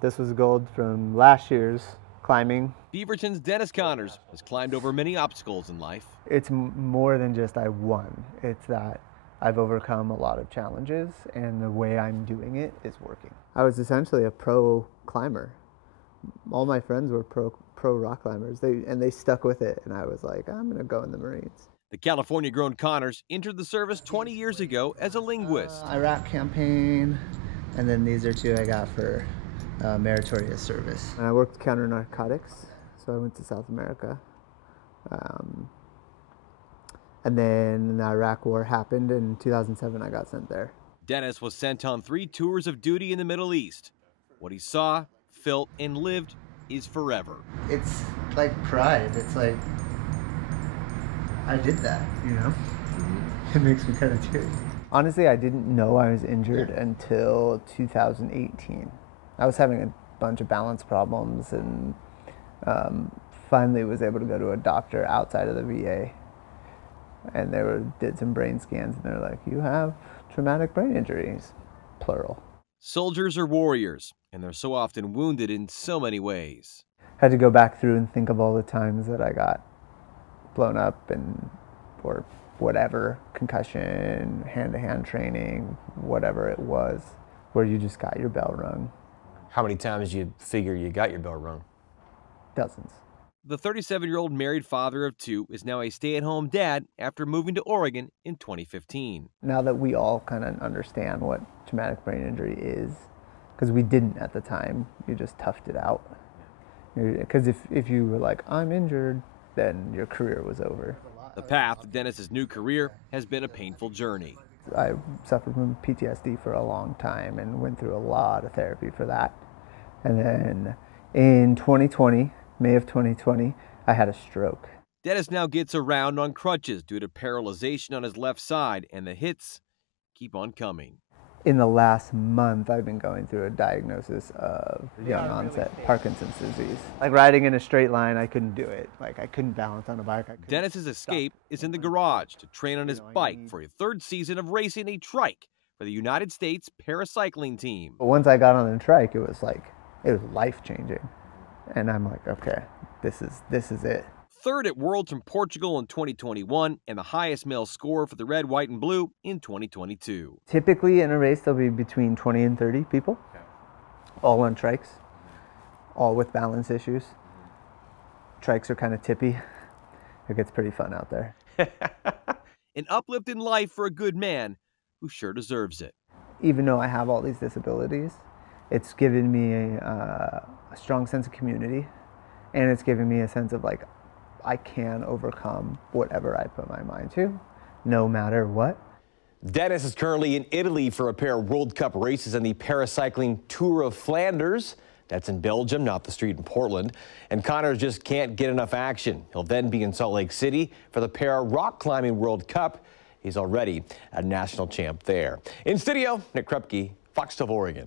This was gold from last year's climbing. Beaverton's Dennis Connors has climbed over many obstacles in life. It's more than just I won. It's that I've overcome a lot of challenges and the way I'm doing it is working. I was essentially a pro climber. All my friends were pro rock climbers. They stuck with it, and I was like, I'm gonna go in the Marines. The California-grown Connors entered the service 20 years ago as a linguist. Iraq campaign, and then these are two I got for meritorious service. And I worked counter narcotics, so I went to South America. And then the Iraq War happened in 2007. I got sent there. Dennis was sent on 3 tours of duty in the Middle East. What he saw, felt, and lived is forever. It's like pride. It's like, I did that, you know? It makes me kind of teary. Honestly, I didn't know I was injured until 2018. I was having a bunch of balance problems and finally was able to go to a doctor outside of the VA. And they did some brain scans and they're like, you have traumatic brain injuries, plural. Soldiers are warriors, and they're so often wounded in so many ways. Had to go back through and think of all the times that I got blown up or whatever, concussion, hand-to-hand training, whatever it was, where you just got your bell rung. How many times do you figure you got your bell rung? Dozens. The 37-year-old married father of 2 is now a stay-at-home dad after moving to Oregon in 2015. Now that we all kind of understand what traumatic brain injury is, because we didn't at the time, you just toughed it out. Because if you were like, I'm injured, then your career was over. The path to Dennis's new career has been a painful journey. I suffered from PTSD for a long time and went through a lot of therapy for that. And then in 2020, May of 2020, I had a stroke. Dennis now gets around on crutches due to paralyzation on his left side, and the hits keep on coming. In the last month, I've been going through a diagnosis of young onset Parkinson's disease. Like riding in a straight line, I couldn't do it. Like I couldn't balance on a bike. Dennis's escape is in the garage to train on his bike for a 3rd season of racing a trike for the United States paracycling team. But once I got on the trike, it was life-changing. And I'm like, okay, this is it. 3rd at Worlds from Portugal in 2021 and the highest male score for the red, white, and blue in 2022. Typically in a race, there'll be between 20 and 30 people, all on trikes, all with balance issues. Trikes are kind of tippy. It gets pretty fun out there. An uplift in life for a good man who sure deserves it. Even though I have all these disabilities, it's given me a strong sense of community, and it's given me a sense of like, I can overcome whatever I put my mind to, no matter what. Dennis is currently in Italy for a pair of World Cup races in the paracycling Tour of Flanders. That's in Belgium, not the street in Portland. And Connors just can't get enough action. He'll then be in Salt Lake City for the para rock climbing World Cup. He's already a national champ there. In studio, Nick Krupke, Fox 12 Oregon.